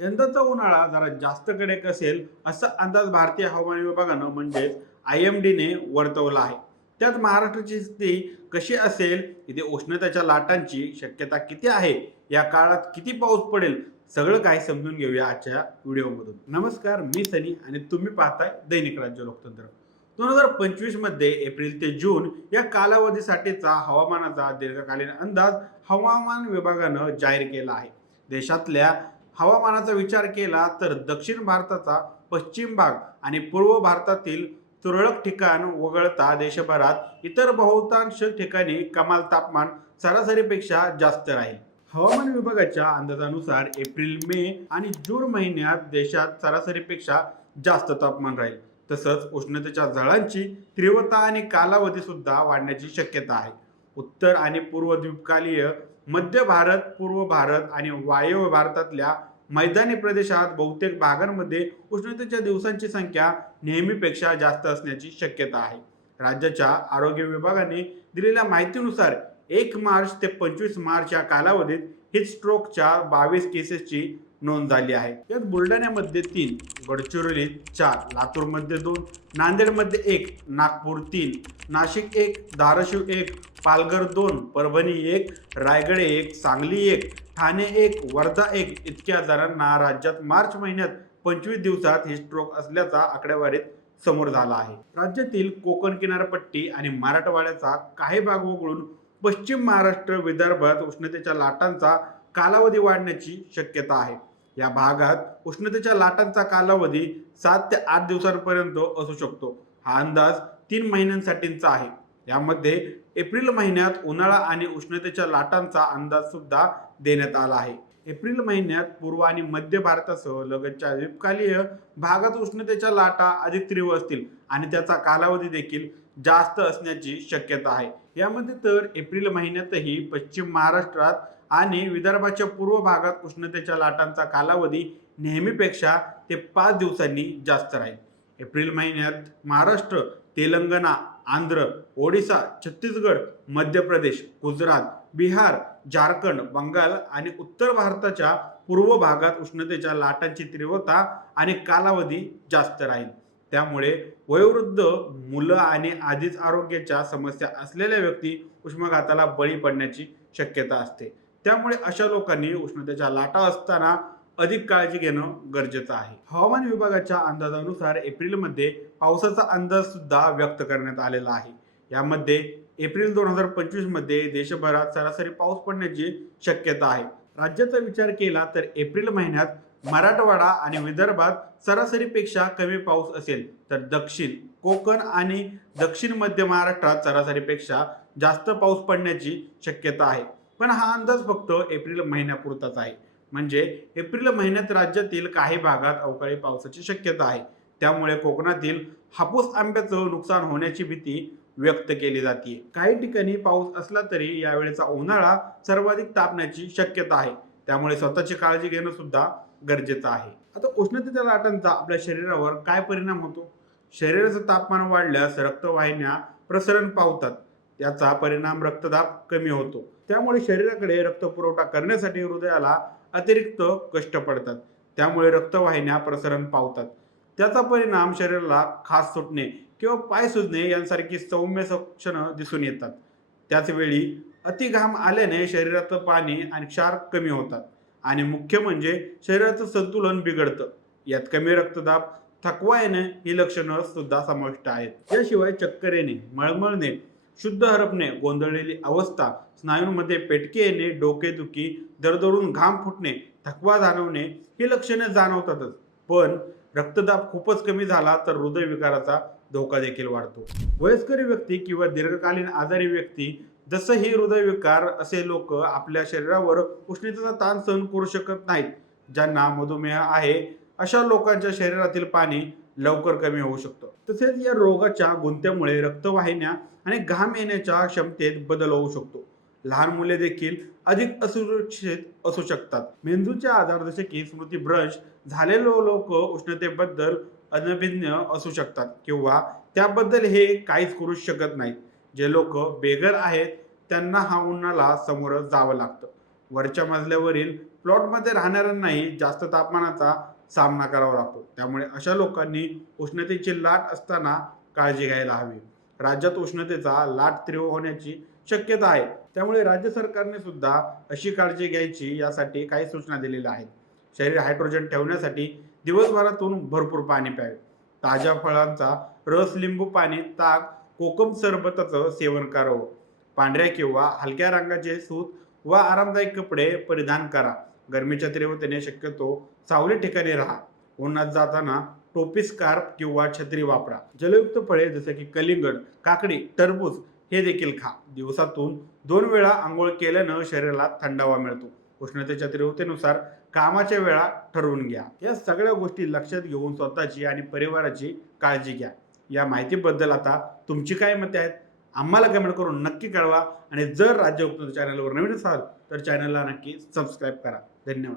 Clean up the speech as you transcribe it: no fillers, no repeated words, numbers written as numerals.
यंदाचा उन्हाळा जरा जास्त कडक असेल असा अंदाज भारतीय हवामान विभागानं म्हणजेच IMDने वर्तवला आहे. त्यात महाराष्ट्राची स्थिती कशी असेल, इथे उष्णतेच्या लाटांची शक्यता किती आहे, या काळात किती पाऊस पडेल, सगळं काही समजून घेऊया आजच्या व्हिडिओमधून. नमस्कार, मी सनी आणि तुम्ही पाहताय दैनिक राज्य लोकतंत्र. 2025 मध्ये एप्रिल ते जून या कालावधीसाठीचा हवामानाचा दीर्घकालीन अंदाज हवामान विभागानं जाहीर केला आहे. देशातल्या हवामानाचा विचार केला तर दक्षिण भारताचा पश्चिम भाग आणि पूर्व भारतातील तुरळक ठिकाण वगळता देशभरात इतर बहुतांश ठिकाणी कमाल तापमान सरासरीपेक्षा जास्त राहील. हवामान विभागाच्या अंदाजानुसार एप्रिल, मे आणि जून महिन्यात देशात सरासरीपेक्षा जास्त तापमान राहील. तसंच उष्णतेच्या झळांची तीव्रता आणि कालावधी सुद्धा वाढण्याची शक्यता आहे. उत्तर आणि पूर्व द्वीपकालीय, मध्य भारत, पूर्व भारत आणि वायव्य भारतातल्या मैदानी प्रदेशात बहुतेक भागांमध्ये उष्णतेच्या दिवसांची संख्या नेहमीपेक्षा जास्त असण्याची शक्यता आहे. राज्याच्या आरोग्य विभागाने दिलेल्या माहितीनुसार 1 मार्च ते 25 मार्च या कालावधीत हिट स्ट्रोकच्या 22 केसेसची नोंद झाली आहे. यात बुलढाण्यामध्ये 3, गडचिरोलीत 4, लातूरमध्ये 2, नांदेडमध्ये 1, नागपूर 3, नाशिक 1, धाराशिव 1, पालघर 2, परभणी 1, रायगड 1, सांगली 1, ठाणे 1, वर्धा 1 इतक्या जणांना राज्यात मार्च महिन्यात 25 दिवसात हिट स्ट्रोक असल्याचा आकडेवारीत समोर झाला आहे. राज्यातील कोकण किनारपट्टी आणि मराठवाड्याचा काही भाग वगळून पश्चिम महाराष्ट्र, विदर्भात उष्णतेच्या लाटांचा कालावधी वाढण्याची शक्यता आहे. या भागात उष्णतेच्या लाटांचा कालावधी 7 ते 8 दिवसांपर्यंत असू शकतो. हा अंदाज 3 महिन्यांसाठीचा आहे. यामध्ये एप्रिल महिन्यात उन्हाळा आणि उष्णतेच्या लाटांचा अंदाज सुद्धा देण्यात आला आहे. एप्रिल महिन्यात पूर्व आणि मध्य भारतासह लगतच्या द्वीपकालीय भागात उष्णतेच्या लाटा अधिक तीव्र असतील आणि त्याचा कालावधी देखील जास्त असण्याची शक्यता आहे. यामध्ये तर एप्रिल महिन्यातही पश्चिम महाराष्ट्रात आणि विदर्भाच्या पूर्व भागात उष्णतेच्या लाटांचा कालावधी नेहमीपेक्षा ते 5 दिवसांनी जास्त राहील. एप्रिल महिन्यात महाराष्ट्र, तेलंगणा, आंध्र, ओडिसा, छत्तीसगड, मध्य प्रदेश, गुजरात, बिहार, झारखंड, बंगाल आणि उत्तर भारताच्या पूर्व भागात उष्णतेच्या लाटांची तीव्रता आणि कालावधी जास्त राहील. त्यामुळे वयोवृद्ध, मुलं आणि आधीच आरोग्याच्या समस्या असलेल्या व्यक्ती उष्माघाताला बळी पडण्याची शक्यता असते. त्यामुळे अशा लोकांनी उष्णतेच्या लाटा असताना अधिक काळजी घेणं गरजेचं आहे. हवामान विभागाच्या अंदाजानुसार एप्रिलमध्ये पावसाचा अंदाज सुद्धा व्यक्त करण्यात आलेला आहे. यामध्ये एप्रिल 2025 मध्ये देशभरात सरासरी पाऊस पडण्याची शक्यता आहे. राज्याचा विचार केला तर एप्रिल महिन्यात मराठवाडा आणि विदर्भात सरासरीपेक्षा कमी पाऊस असेल, तर दक्षिण कोकण आणि दक्षिण मध्य महाराष्ट्रात सरासरीपेक्षा जास्त पाऊस पडण्याची शक्यता आहे. पण हा अंदाज फक्त एप्रिल महिन्यापुरताच आहे. म्हणजे एप्रिल महिन्यात राज्यातील काही भागात अवकाळी पावसाची शक्यता आहे. त्यामुळे कोकणातील हापूस आंब्याचं नुकसान होण्याची भीती व्यक्त केली जाते. काही ठिकाणी पाऊस असला तरी यावेळेचा उन्हाळा सर्वाधिक तापण्याची शक्यता आहे. त्यामुळे स्वतःची काळजी घेणं सुद्धा गरजेचं आहे. आता उष्णतेच्या लाटांचा आपल्या शरीरावर काय परिणाम होतो? शरीराचं तापमान वाढल्यास रक्तवाहिन्या प्रसरण पावतात. त्याचा परिणाम रक्तदाब कमी होतो. त्यामुळे शरीराकडे रक्तपुरवठा करण्यासाठी हृदयाला अतिरिक्त कष्ट पडतात. त्यामुळे रक्तवाहिन्या प्रसरण पावतात. त्याचा परिणाम शरीराला खाज सुटणे किंवा पाय सुजणे यांसारखी सौम्य लक्षणं दिसून येतात. त्याच वेळी अतिघाम आल्याने शरीराचं पाणी आणि क्षार कमी होतात आणि मुख्य म्हणजे शरीराचं संतुलन बिघडतं. यात कमी रक्तदाब, थकवा येणे ही लक्षणं सुद्धा समाविष्ट आहेत. याशिवाय चक्कर येणे, मळमळणे, शुद्ध हरपणे, गोंधळलेली अवस्था, स्नायूंमध्ये पेटके येणे, डोकेदुखी, दरदरून घाम फुटणे, थकवा जाणवणे ही लक्षणे जाणवतातच. पण रक्तदाब खूपच कमी झाला तर हृदयविकाराचा धोका देखील वाढतो. वयस्कर व्यक्ती किंवा दीर्घकालीन आजारी व्यक्ती, जसं ही हृदयविकार, असे लोक आपल्या शरीरावर उष्णतेचा ताण सहन करू शकत नाहीत. ज्यांना मधुमेह आहे अशा लोकांच्या शरीरातील पाणी लवकर कमी होऊ शकतं. तसेच या रोगाच्या गुंत्यामुळे रक्तवाहिन्या आणि घाम येण्याच्या क्षमतेत बदल होऊ शकतो. लहान मुले देखील अधिक असुरक्षित असू शकतात. मेंदूचे आजार जसे की स्मृतिभ्रंश झालेले लोक उष्णतेबद्दल अनभिज्ञ असू शकतात किंवा त्याबद्दल हे काहीच करू शकत नाहीत. जे लोक बेघर आहेत त्यांना हा उन्हाला सामोरं जावं लागतं. वरच्या मजल्यावरील प्लॉटमध्ये राहणाऱ्यांनाही जास्त तापमानाचा सामना करावा लागतो. त्यामुळे अशा लोकांनी उष्णतेची लाट असताना काळजी घ्यायला हवी. राज्यात उष्णतेचा लाट तीव्र होण्याची शक्यता आहे. त्यामुळे राज्य सरकारने सुद्धा अशी काळजी घ्यायची यासाठी काही सूचना दिलेल्या आहेत. शरीर हायड्रोजन ठेवण्यासाठी दिवसभरातून भरपूर पाणी प्यावे. ताज्या फळांचा रस, लिंबू पाणी, ताक, कोकम सरबताचं सेवन करावं. पांढऱ्या किंवा हलक्या रंगाचे सूत व आरामदायक कपडे परिधान करा. गरमीच्या तीव्रतेने शक्यतो सावली ठिकाणी राहा. उन्हात जाताना टोपी, स्कार्फ किंवा छत्री वापरा. जलयुक्त फळे जसे की कलिंगड, काकडी, टरबूज हे देखील खा. दिवसातून 2 वेळा आंघोळ केल्यानं शरीराला थंडावा मिळतो. उष्णतेच्या तीव्रतेनुसार कामाच्या वेळा ठरवून घ्या. या सगळ्या गोष्टी लक्षात घेऊन स्वतःची आणि परिवाराची काळजी घ्या. या माहितीबद्दल आता तुमची काय मते आहेत आम्हाला कमेंट करून नक्की कळवा. आणि जर राज्य उपयुक्त चॅनलवर नवीन असाल तर चॅनलला नक्की सबस्क्राईब करा. धन्यवाद.